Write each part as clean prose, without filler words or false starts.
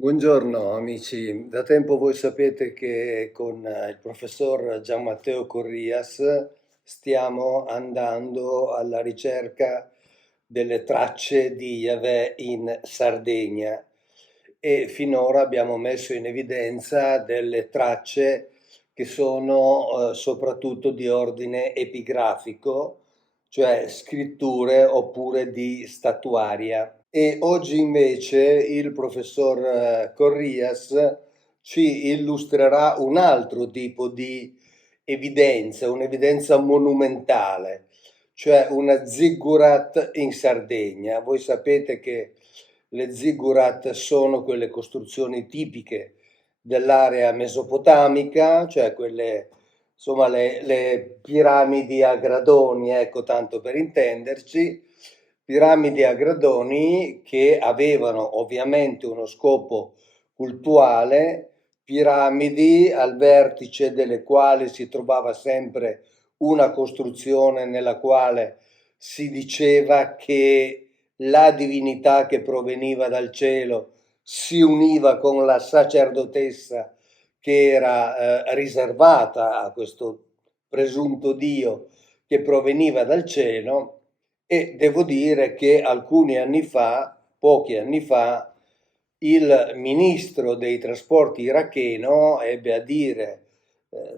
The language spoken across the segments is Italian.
Buongiorno amici, da tempo voi sapete che con il professor Gian Matteo Corrias stiamo andando alla ricerca delle tracce di Yahweh in Sardegna e finora abbiamo messo in evidenza delle tracce che sono soprattutto di ordine epigrafico, cioè scritture oppure di statuaria. E oggi invece il professor Corrias ci illustrerà un altro tipo di evidenza, un'evidenza monumentale, cioè una ziggurat in Sardegna. Voi sapete che le ziggurat sono quelle costruzioni tipiche dell'area mesopotamica, cioè quelle, insomma, le piramidi a gradoni, ecco, tanto per intenderci, piramidi a gradoni che avevano ovviamente uno scopo cultuale, piramidi al vertice delle quali si trovava sempre una costruzione nella quale si diceva che la divinità che proveniva dal cielo si univa con la sacerdotessa che era riservata a questo presunto Dio che proveniva dal cielo, e devo dire che alcuni anni fa, pochi anni fa, il ministro dei trasporti iracheno ebbe a dire,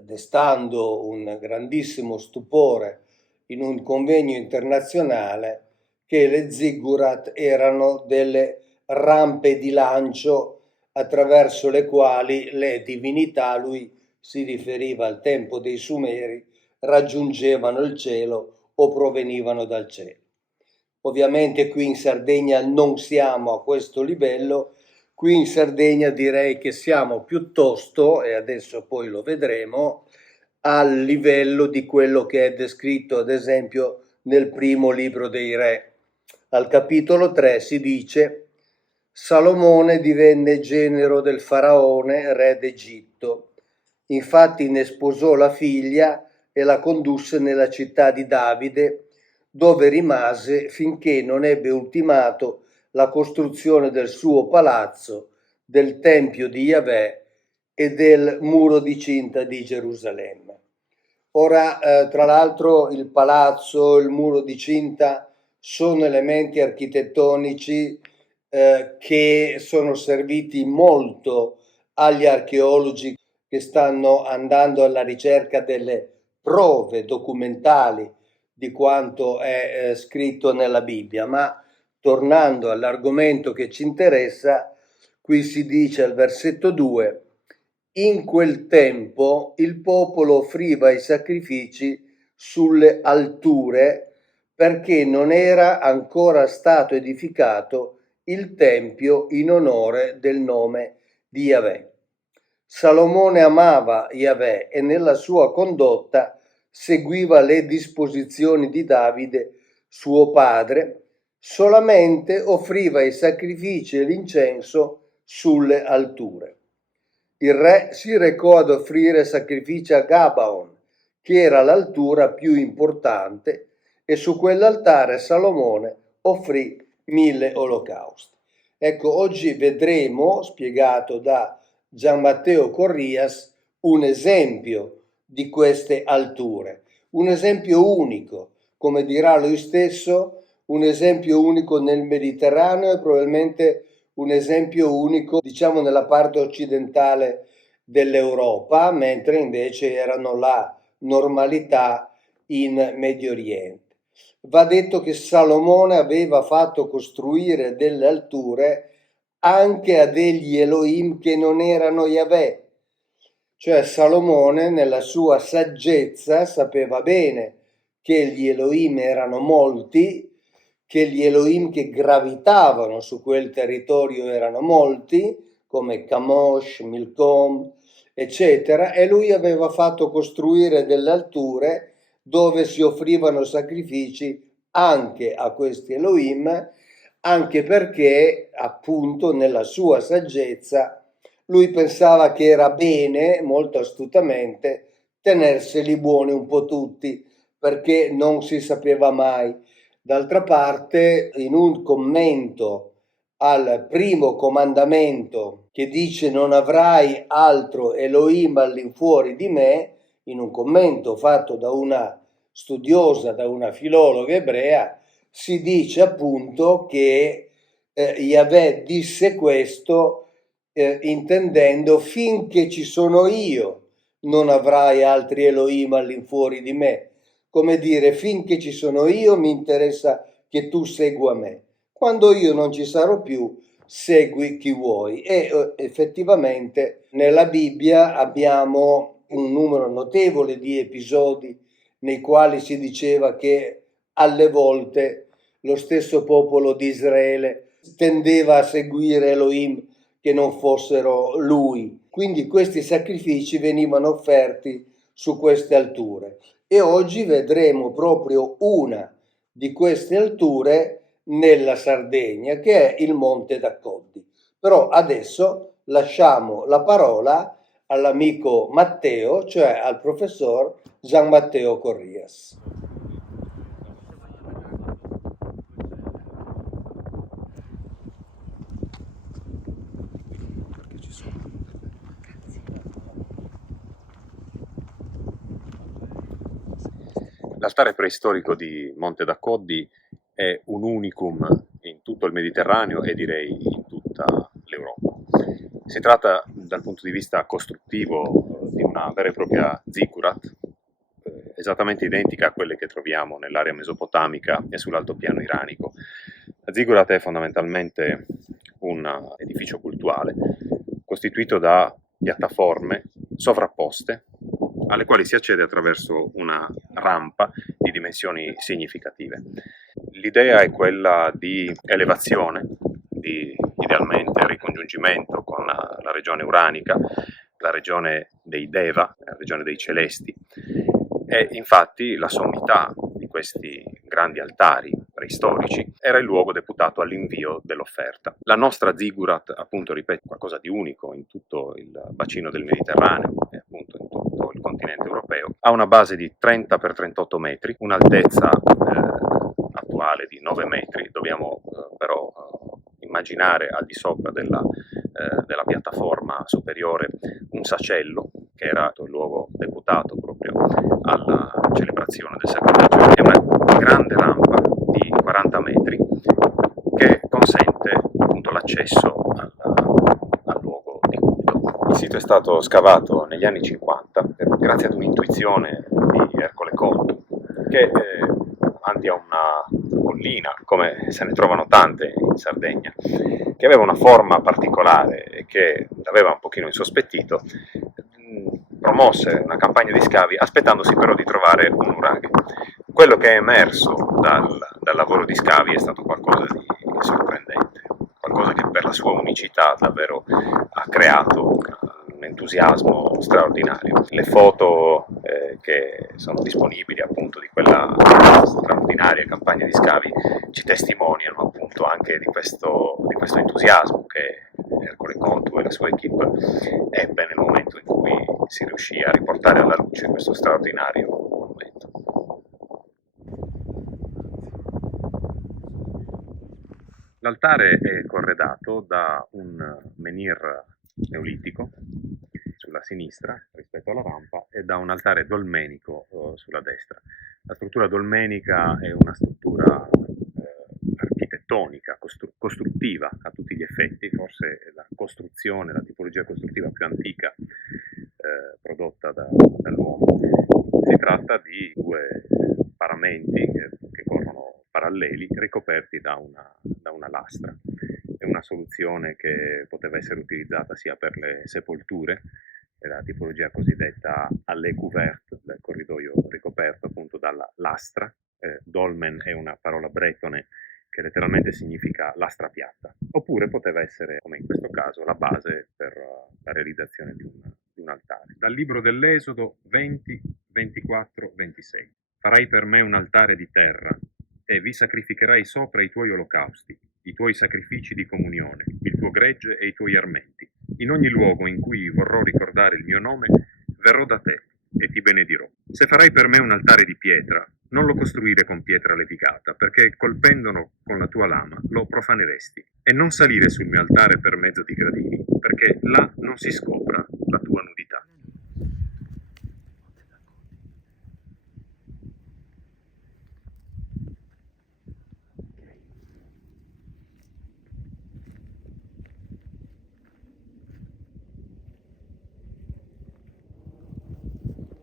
destando un grandissimo stupore in un convegno internazionale, che le ziggurat erano delle rampe di lancio attraverso le quali le divinità, lui si riferiva al tempo dei Sumeri, raggiungevano il cielo o provenivano dal cielo. Ovviamente qui in Sardegna non siamo a questo livello, qui in Sardegna direi che siamo piuttosto, e adesso poi lo vedremo, al livello di quello che è descritto ad esempio nel primo libro dei re. Al capitolo 3 si dice: Salomone divenne genero del faraone, re d'Egitto. Infatti ne sposò la figlia e la condusse nella città di Davide, dove rimase finché non ebbe ultimato la costruzione del suo palazzo, del Tempio di Yahweh e del muro di cinta di Gerusalemme. Ora, tra l'altro, il palazzo, il muro di cinta sono elementi architettonici che sono serviti molto agli archeologi che stanno andando alla ricerca delle prove documentali di quanto è scritto nella Bibbia. Ma tornando all'argomento che ci interessa, qui si dice al versetto 2: in quel tempo il popolo offriva i sacrifici sulle alture perché non era ancora stato edificato il tempio in onore del nome di Yahweh. Salomone amava Yahweh e nella sua condotta seguiva le disposizioni di Davide, suo padre, solamente offriva i sacrifici e l'incenso sulle alture. Il re si recò ad offrire sacrifici a Gabaon, che era l'altura più importante, e su quell'altare Salomone offrì 1000 olocausti. Ecco, oggi vedremo, spiegato da Gian Matteo Corrias, un esempio di queste alture, un esempio unico, come dirà lui stesso, un esempio unico nel Mediterraneo e probabilmente un esempio unico, diciamo, nella parte occidentale dell'Europa, mentre invece erano la normalità in Medio Oriente. Va detto che Salomone aveva fatto costruire delle alture anche a degli Elohim che non erano Yahweh. Cioè Salomone nella sua saggezza sapeva bene che gli Elohim erano molti, che gli Elohim che gravitavano su quel territorio erano molti, come Kamosh, Milcom, eccetera, e lui aveva fatto costruire delle alture dove si offrivano sacrifici anche a questi Elohim, anche perché appunto nella sua saggezza lui pensava che era bene, molto astutamente, tenerseli buoni un po' tutti, perché non si sapeva mai. D'altra parte, in un commento al primo comandamento che dice non avrai altro Elohim all'infuori di me, in un commento fatto da una studiosa, da una filologa ebrea, si dice appunto che Yahweh disse questo intendendo finché ci sono io non avrai altri Elohim all'infuori di me, come dire finché ci sono io mi interessa che tu segua me, quando io non ci sarò più segui chi vuoi. E effettivamente nella Bibbia abbiamo un numero notevole di episodi nei quali si diceva che alle volte lo stesso popolo di Israele tendeva a seguire Elohim che non fossero lui. Quindi questi sacrifici venivano offerti su queste alture. E oggi vedremo proprio una di queste alture nella Sardegna, che è il Monte d'Accoddi. Però adesso lasciamo la parola all'amico Matteo, cioè al professor Gian Matteo Corrias. L'altare preistorico di Monte d'Accoddi è un unicum in tutto il Mediterraneo e direi in tutta l'Europa. Si tratta dal punto di vista costruttivo di una vera e propria ziggurat, esattamente identica a quelle che troviamo nell'area mesopotamica e sull'altopiano iranico. La ziggurat è fondamentalmente un edificio cultuale costituito da piattaforme sovrapposte alle quali si accede attraverso una rampa di dimensioni significative. L'idea è quella di elevazione, di idealmente ricongiungimento con la regione uranica, la regione dei Deva, la regione dei Celesti, e infatti la sommità di questi grandi altari preistorici era il luogo deputato all'invio dell'offerta. La nostra ziggurat, appunto, ripeto, qualcosa di unico in tutto il bacino del Mediterraneo e appunto in tutto il continente europeo, ha una base di 30 x 38 metri, un'altezza attuale di 9 metri, dobbiamo però immaginare al di sopra della piattaforma superiore un sacello che era il luogo deputato proprio alla celebrazione del sacrificio, e una grande rampa di 40 metri che consente appunto l'accesso al luogo di culto. Il sito è stato scavato negli anni 50 grazie ad un'intuizione di Ercole Contu che davanti a una collina, come se ne trovano tante in Sardegna, che aveva una forma particolare e che l'aveva un pochino insospettito, promosse una campagna di scavi aspettandosi però di trovare un nuraghe. Quello che è emerso dal lavoro di scavi è stato qualcosa di sorprendente, qualcosa che per la sua unicità davvero ha creato un entusiasmo straordinario. Le foto che sono disponibili appunto di quella straordinaria campagna di scavi ci testimoniano appunto anche di questo entusiasmo che Ercole Contu e la sua equipe ebbe nel momento in cui si riuscì a riportare alla luce questo straordinario monumento. L'altare è corredato da un menhir neolitico sulla sinistra rispetto alla rampa e da un altare dolmenico sulla destra. La struttura dolmenica è una struttura architettonica, costruttiva a tutti gli effetti, forse è la costruzione, la tipologia costruttiva più antica prodotta dall'uomo. Si tratta di due paramenti che corrono paralleli, ricoperti da una lastra. È una soluzione che poteva essere utilizzata sia per le sepolture, la tipologia cosiddetta allée couverte, del corridoio ricoperto appunto dalla lastra. Dolmen è una parola bretone che letteralmente significa lastra piatta, oppure poteva essere, come in questo caso, la base per la realizzazione di un altare. Dal libro dell'Esodo 20, 24, 26. Farai per me un altare di terra e vi sacrificherai sopra i tuoi olocausti, i tuoi sacrifici di comunione, il tuo gregge e i tuoi armenti. In ogni luogo in cui vorrò ricordare il mio nome, verrò da te e ti benedirò. Se farai per me un altare di pietra, non lo costruire con pietra levigata, perché colpendolo con la tua lama lo profaneresti. e non salire sul mio altare per mezzo di gradini, perché là non si scopra la tua nudità.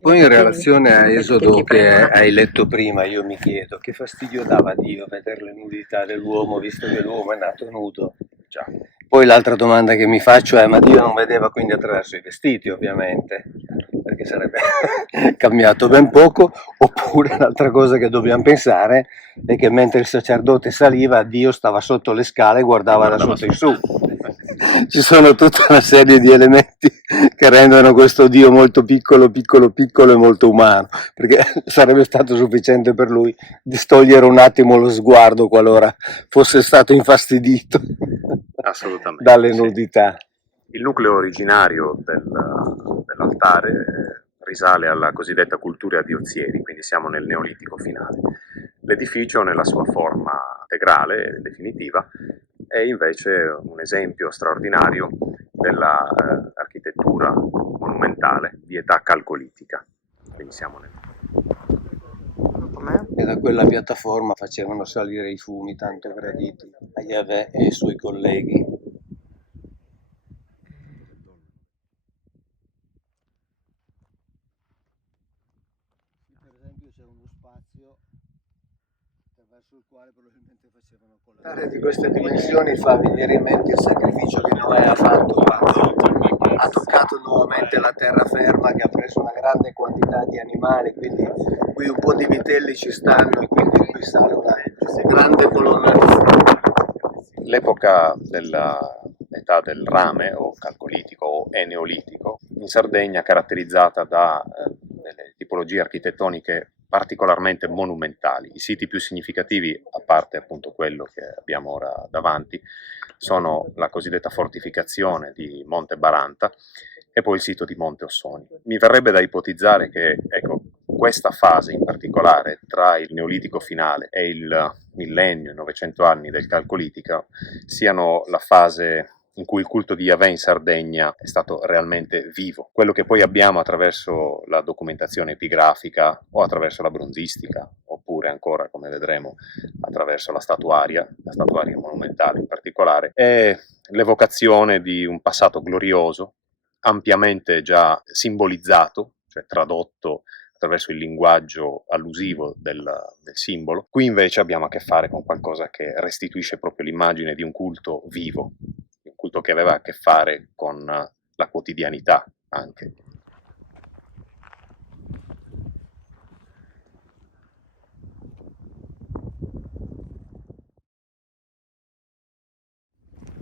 Poi in relazione a Esodo chi che prende una... hai letto prima, io mi chiedo che fastidio dava a Dio vedere le nudità dell'uomo, visto che l'uomo è nato nudo. Già. Poi l'altra domanda che mi faccio è, ma Dio non vedeva quindi attraverso i vestiti, ovviamente, perché sarebbe cambiato ben poco, oppure l'altra cosa che dobbiamo pensare è che mentre il sacerdote saliva, Dio stava sotto le scale e guardava da sotto in su. Ci sono tutta una serie di elementi che rendono questo Dio molto piccolo, piccolo, piccolo e molto umano, perché sarebbe stato sufficiente per lui distogliere un attimo lo sguardo qualora fosse stato infastidito Assolutamente, dalle sì. nudità. Il nucleo originario dell'altare risale alla cosiddetta cultura di Ozieri, quindi siamo nel Neolitico finale. L'edificio, nella sua forma integrale e definitiva, è invece un esempio straordinario della architettura monumentale di età calcolitica. Quindi siamo nel... E da quella piattaforma facevano salire i fumi tanto graditi a Yahweh e ai suoi colleghi. Per esempio c'è uno spazio attraverso il quale probabilmente facevano l'altare di queste dimensioni fa venire in mente il sacrificio che Noè ha fatto quando ha toccato nuovamente la terraferma, che ha preso una grande quantità di animali, quindi qui un po' di vitelli ci stanno e quindi qui sale una grande colonna di fumo. L'epoca dell'età del rame, o calcolitico o eneolitico, in Sardegna caratterizzata da delle tipologie architettoniche particolarmente monumentali. I siti più significativi, a parte appunto quello che abbiamo ora davanti, sono la cosiddetta fortificazione di Monte Baranta e poi il sito di Monte Ossoni. Mi verrebbe da ipotizzare che, ecco, questa fase in particolare, tra il Neolitico finale e il millennio, i 900 anni del Calcolitico, siano la fase in cui il culto di Yahweh in Sardegna è stato realmente vivo. Quello che poi abbiamo attraverso la documentazione epigrafica o attraverso la bronzistica, oppure ancora, come vedremo, attraverso la statuaria monumentale in particolare, è l'evocazione di un passato glorioso, ampiamente già simbolizzato, cioè tradotto attraverso il linguaggio allusivo del simbolo. Qui invece abbiamo a che fare con qualcosa che restituisce proprio l'immagine di un culto vivo, un culto che aveva a che fare con la quotidianità anche.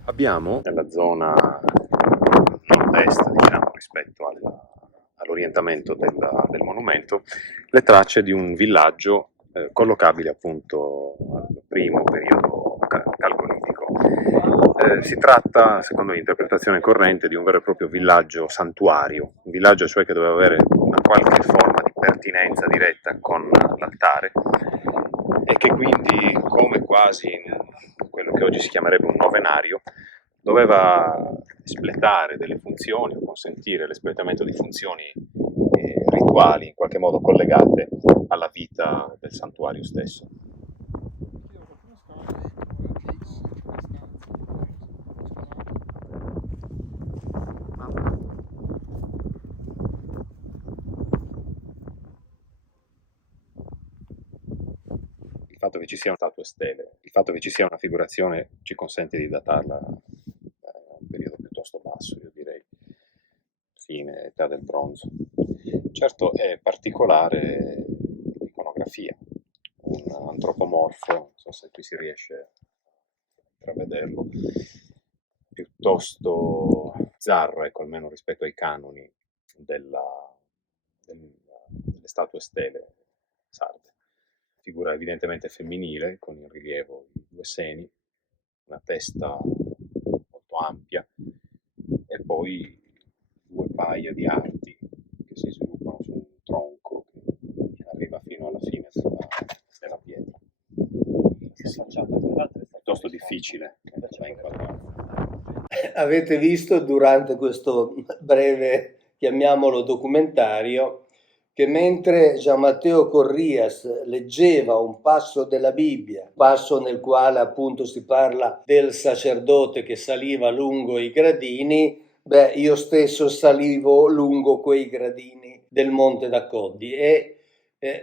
Abbiamo nella zona nord-est, diciamo, rispetto all'orientamento del monumento, le tracce di un villaggio collocabile appunto al primo periodo calcolitico. Si tratta, secondo l'interpretazione corrente, di un vero e proprio villaggio santuario, un villaggio cioè che doveva avere una qualche forma di pertinenza diretta con l'altare e che quindi, come quasi in quello che oggi si chiamerebbe un novenario, doveva espletare delle funzioni o consentire l'espletamento di funzioni rituali in qualche modo collegate alla vita del santuario stesso. Il fatto che ci sia una statua stele, il fatto che ci sia una figurazione ci consente di datarla a un periodo piuttosto basso, io direi fine età del bronzo. Certo è particolare l'iconografia, un antropomorfo, non so se qui si riesce a intravederlo, piuttosto zarro, ecco, almeno rispetto ai canoni delle statue stele sarde. Figura evidentemente femminile, con in rilievo i due seni, una testa molto ampia e poi due paia di arti che si sviluppano su un tronco che arriva fino alla fine della pietra. Sì, piuttosto difficile. da inquadrare. Avete visto durante questo breve, chiamiamolo documentario, che mentre Gian Matteo Corrias leggeva un passo della Bibbia, passo nel quale appunto si parla del sacerdote che saliva lungo i gradini, io stesso salivo lungo quei gradini del Monte d'Accoddi e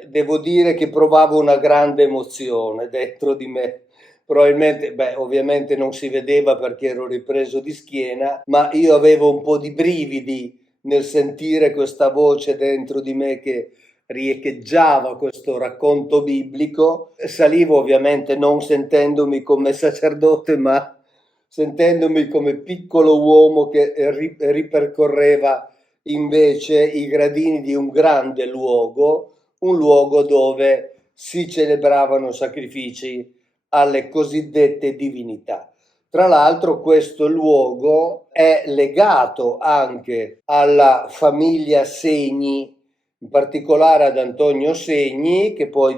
devo dire che provavo una grande emozione dentro di me. Probabilmente, ovviamente non si vedeva perché ero ripreso di schiena, ma io avevo un po' di brividi nel sentire questa voce dentro di me che riecheggiava questo racconto biblico. Salivo ovviamente non sentendomi come sacerdote, ma sentendomi come piccolo uomo che ripercorreva invece i gradini di un grande luogo, un luogo dove si celebravano sacrifici alle cosiddette divinità. Tra l'altro questo luogo è legato anche alla famiglia Segni, in particolare ad Antonio Segni, che poi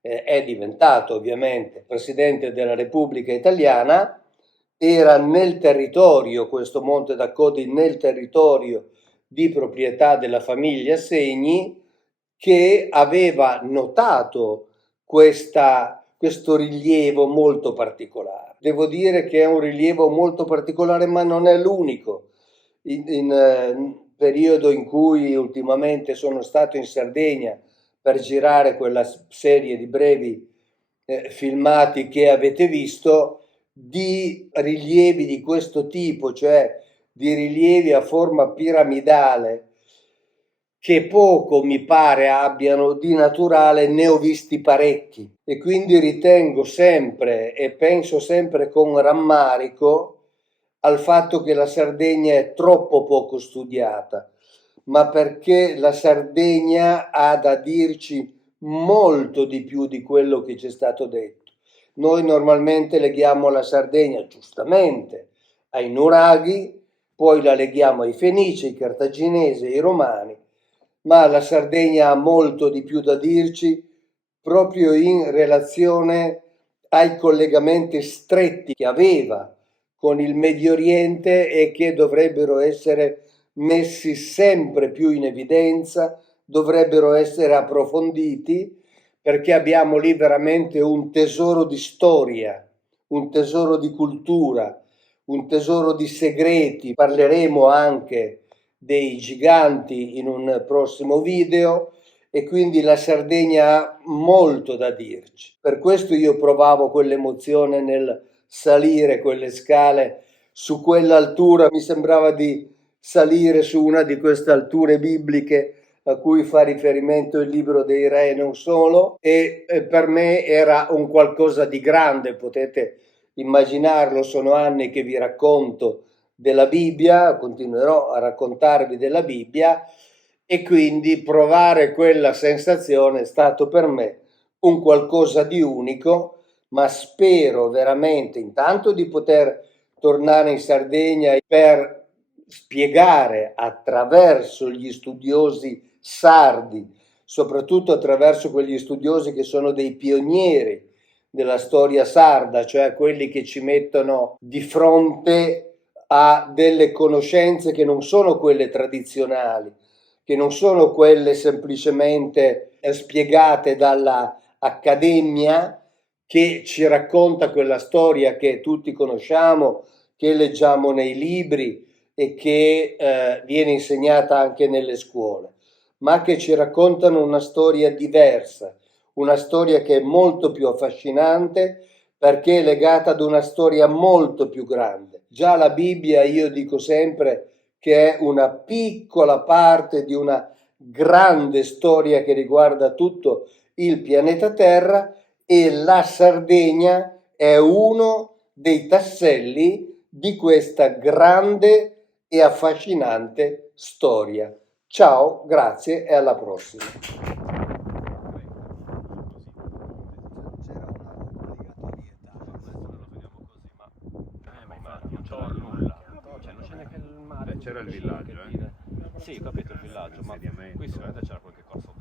è diventato ovviamente Presidente della Repubblica Italiana. Era nel territorio, questo Monte d'Accoddi, nel territorio di proprietà della famiglia Segni, che aveva notato questo rilievo molto particolare. Devo dire che è un rilievo molto particolare, ma non è l'unico. In periodo in cui ultimamente sono stato in Sardegna per girare quella serie di brevi filmati che avete visto, di rilievi di questo tipo, cioè di rilievi a forma piramidale, che poco mi pare abbiano di naturale, ne ho visti parecchi e quindi ritengo sempre e penso sempre con rammarico al fatto che la Sardegna è troppo poco studiata, ma perché la Sardegna ha da dirci molto di più di quello che ci è stato detto. Noi normalmente leghiamo la Sardegna, giustamente, ai nuraghi, poi la leghiamo ai Fenici, ai Cartaginesi, ai Romani, ma la Sardegna ha molto di più da dirci proprio in relazione ai collegamenti stretti che aveva con il Medio Oriente e che dovrebbero essere messi sempre più in evidenza, dovrebbero essere approfonditi, perché abbiamo lì veramente un tesoro di storia, un tesoro di cultura, un tesoro di segreti. Parleremo anche dei giganti in un prossimo video e quindi la Sardegna ha molto da dirci. Per questo io provavo quell'emozione nel salire quelle scale su quell'altura, mi sembrava di salire su una di queste alture bibliche a cui fa riferimento il libro dei re e non solo, e per me era un qualcosa di grande, potete immaginarlo, sono anni che vi racconto della Bibbia, continuerò a raccontarvi della Bibbia e quindi provare quella sensazione è stato per me un qualcosa di unico, ma spero veramente intanto di poter tornare in Sardegna per spiegare attraverso gli studiosi sardi, soprattutto attraverso quegli studiosi che sono dei pionieri della storia sarda, cioè quelli che ci mettono di fronte a delle conoscenze che non sono quelle tradizionali, che non sono quelle semplicemente spiegate dalla accademia che ci racconta quella storia che tutti conosciamo, che leggiamo nei libri e che viene insegnata anche nelle scuole, ma che ci raccontano una storia diversa, una storia che è molto più affascinante perché è legata ad una storia molto più grande. Già la Bibbia, io dico sempre, che è una piccola parte di una grande storia che riguarda tutto il pianeta Terra e la Sardegna è uno dei tasselli di questa grande e affascinante storia. Ciao, grazie e alla prossima. C'era il villaggio, Sì, ho capito il villaggio, ma qui sicuramente c'era qualche corso